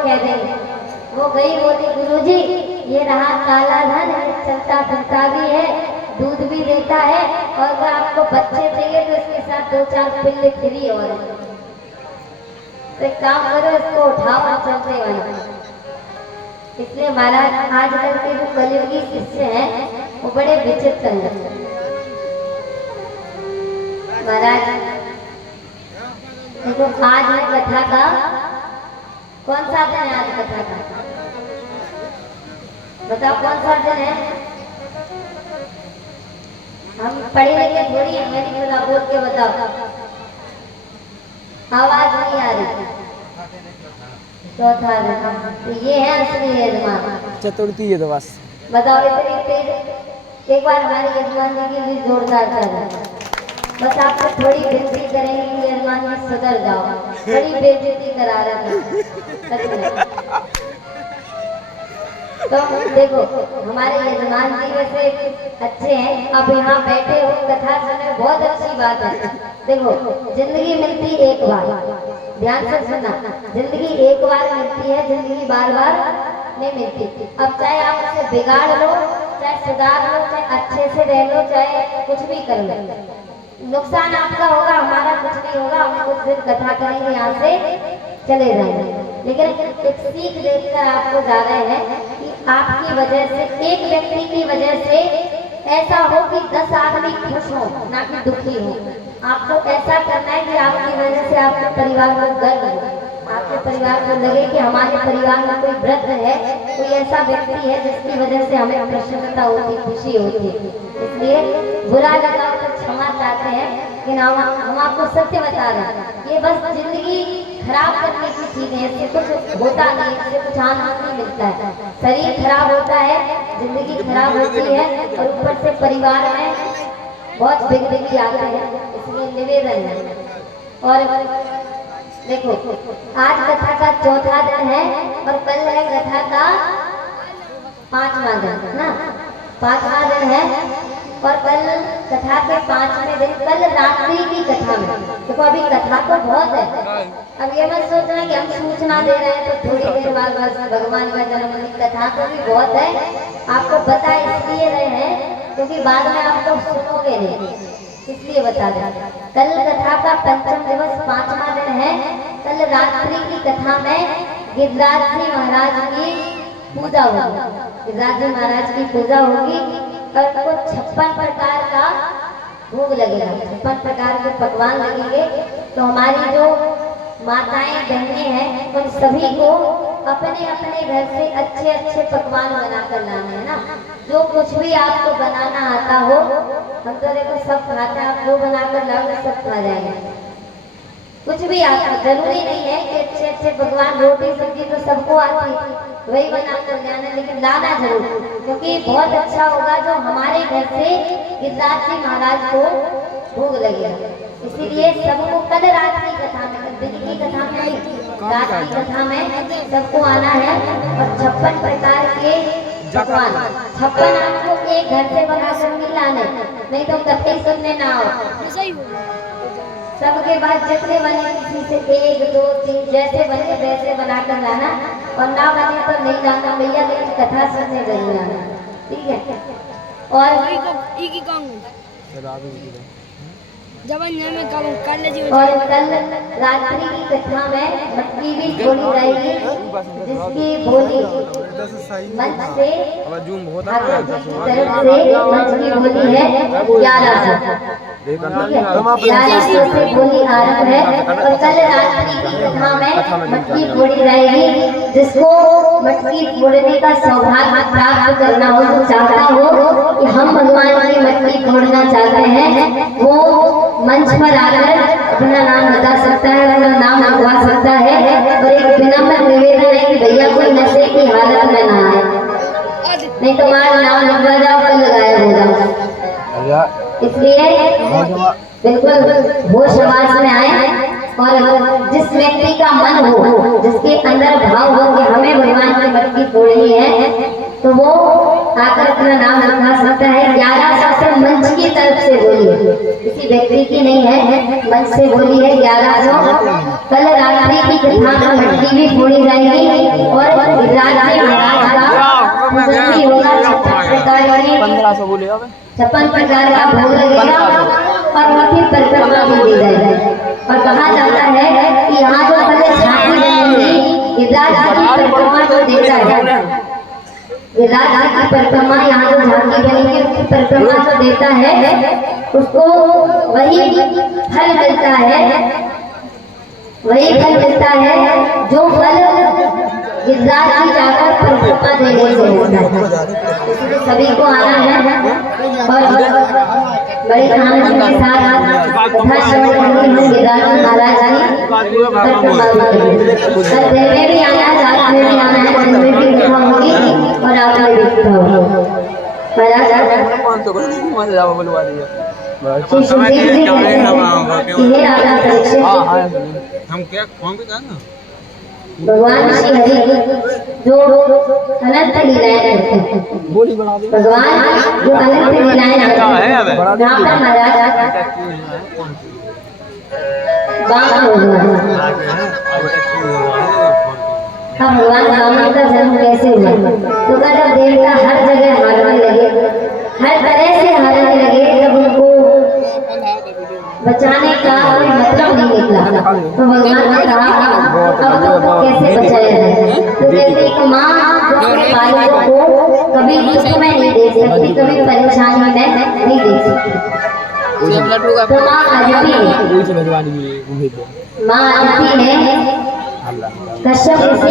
कह देंगे। वो गई बोली गुरुजी ये रहा काला धन, चलता फिरता भी है, दूध भी देता है, और अगर आपको बच्चे चाहिए तो इसके साथ 2-4 पिल्ले फ्री और तो एक काम करो, इसको उठाओ और चलते वाले। इसलिए महाराज आजकल के जो कलयुगी शिष्य हैं वो बड़े विचित्र हैं। महाराज देखो आज है कथा का कौन सा दिन है? आज कथा का बताओ कौन सा दिन है? हम पढ़े लिखे थोड़ी है, मेरी खुदा बोल के बताओ, आवाज नहीं आ रही। चौथा दिन, तो ये है असली यजमान। चतुर्थी है तो बस बताओ इतनी तेज। एक बार हमारे यजमान जी की भी जोरदार चल, बस आपको थोड़ी विनती करेंगे कि यजमान जी सुधर जाओ, बड़ी बेइज्जती करा रहा था। तो देखो हमारे यजमान जी वैसे अच्छे हैं, अब यहाँ बैठे हो कथा सुने, बहुत अच्छी बात है। देखो जिंदगी मिलती एक बार, ध्यान से सुनना, जिंदगी एक बार मिलती है, जिंदगी बार बार नहीं मिलती। अब चाहे आप उसे बिगाड़ लो, चाहे सुधार लो, चाहे अच्छे से रह लो, चाहे कुछ भी कर लो, नुकसान आपका होगा, हमारा कुछ नहीं होगा। हम कुछ दिन कथा करेंगे, यहाँ से चले जाएंगे, लेकिन एक सीख देकर आपको जा रहे हैं कि आपकी वजह से, एक व्यक्ति की वजह से ऐसा हो कि 10 आदमी खुश हो, ना कि दुखी हो। आपको ऐसा करना है कि आपकी वजह से आपके परिवार को गर्व हो, आपके परिवार को लगे कि हमारे परिवार में कोई वृद्ध है, कोई ऐसा व्यक्ति है जिसकी वजह से हमें प्रसन्नता होती, खुशी होती। इसलिए बुरा लगा तो क्षमा चाहते हैं, कि हम आपको सत्य बता रहे हैं, ये बस जिंदगी खराब करने की चीज है, इससे कुछ होता नहीं, इससे कुछ आनंद नहीं मिलता है। शरीर खराब होता है, जिंदगी खराब होती है, और ऊपर से परिवार में बहुत बिगड़ी आते हैं। इसलिए निवेदन है। और देखो आज कथा का चौथा दिन है और कल है कथा का 5वां दिन ना, 5वां दिन है। और कल कथा के 5वें दिन, कल रात्रि की कथा में देखो, अभी कथा तो बहुत है। अब ये मत सोचना कि हम सूचना दे रहे हैं तो थोड़ी देर बाद बस भगवान का जन्मदिन, कथा तो भी बहुत है। आपको बता इसलिए रहे हैं क्योंकि बाद में आप लोग सुनोगे नहीं, इसलिए बता दें। कल कथा का पंचम दिवस 5वां दिन है। कल रात्रि की कथा में गिरिराज जी महाराज की पूजा होगी, गिरिराज जी महाराज की पूजा होगी। कल को 56 प्रकार का भोग लगेगा, 56 प्रकार के पकवान लगेंगे। तो हमारी जो माताएं बहनें हैं उन सभी को अपने अपने घर से अच्छे अच्छे पकवान बनाकर लाने हैं ना। जो कुछ भी आपको बनाना आता हो, हम तो देखो सब खाते हैं, आप वो बनाकर लाओगे सब खा जाएंगे। कुछ भी आता, जरूरी नहीं है कि अच्छे अच्छे पकवान, रोटी सब्जी तो सबको आती, वही बनाकर लाना, लेकिन लाना जरूर, क्योंकि बहुत अच्छा होगा जो हमारे घर से गिरिराज जी महाराज को भोग लगेगा। इसीलिए सबको कल रात की कथा में, दिन की कथा में नहीं, रात की कथा में सबको आना है। और 56 प्रकार के पकवान, 56 आपको एक घर से बनाकर नहीं लाने, नहीं तो कथे सुनने ना आओ। सबके बाद जितने बने किसी से 1, 2, 3 जैसे बने वैसे बनाकर लाना, और ना बने तो नहीं लाना भैया, लेकिन कथा सुनने जरूर आना, ठीक है। और और कल रात्रि की कथा में मटकी भी बोली जाएगी, जिसकी बोली मंच से ठाकुर जी की तरफ से मंच की बोली है 1100, 1100 से बोली आरंभ है। और कल रात्रि की कथा में मटकी फोड़ी जाएगी। जिसको मटकी फोड़ने का सौभाग्य प्राप्त करना हो, जो चाहता हो कि हम भगवान की मटकी फोड़ना चाहते हैं, वो मंच पर आकर अपना नाम बता सकता है, अपना नाम लिखवा सकता है। और एक विनम्र निवेदन है कि भैया कोई नशे की हालत में ना आए, नहीं तो हमारा नाम लिखवा जाओ, कल गायब हो जाओ। इसलिए बिल्कुल होश आवाज में आए। और जिस व्यक्ति का मन हो, जिसके अंदर भाव हो कि हमें भगवान की मटकी फोड़नी है, तो वो आकर अपना नाम लिखा सकता है। 1100 से मंच की तरफ से बोली है, किसी व्यक्ति की नहीं है, मंच से बोली है 1100। कल रात्रि की कथा में मटकी भी फोड़ी जाएगी। 56 प्रकार का भोग लगेगा और उनकी परिक्रमा भी दी जाएगी। और कहा जाता है कि यहाँ जो पहले झांकी बनेगी, गिरिराज जी की परिक्रमा जो देता है, गिरिराज जी की परिक्रमा, यहाँ जो झांकी बनेगी उसकी परिक्रमा जो देता है उसको वही फल मिलता है, वही फल मिलता है जो फल गिरिराज जी जाकर परिक्रमा देने से होता है। सभी को आना है और बड़े आनंद के साथ कथा श्रवण करनी है। गिरिराज महाराज की परिक्रमा करेंगे। दिन में भी आना है, रात में भी आना है, दिन में भी कथा होगी और रात में भी कथा होगी। श्री सुखदेव जी कहते हैं कि हे राजा परीक्षित, हम क्या कौन भी जाना भगवान श्री हरि जो अनंत लीलाएं करते हैं, भगवान जो अनंत लीलाएं करते हैं, यहाँ पर महाराज बाम हो गया। अब भगवान राम का जन्म कैसे हुआ? तो जब देवता हर जगह हारने लगे, हर तरह से हारने लगे, जब उनको बचाने का कोई मतलब नहीं निकला तो भगवान ने कहा अब तो कैसे बचाया जाए। तो कहते एक माँ जो अपने बालकों को कभी दुख में नहीं देख सकती, कभी परेशानी में नहीं देख सकती। तो माँ अदिति ने कश्यप ऋषि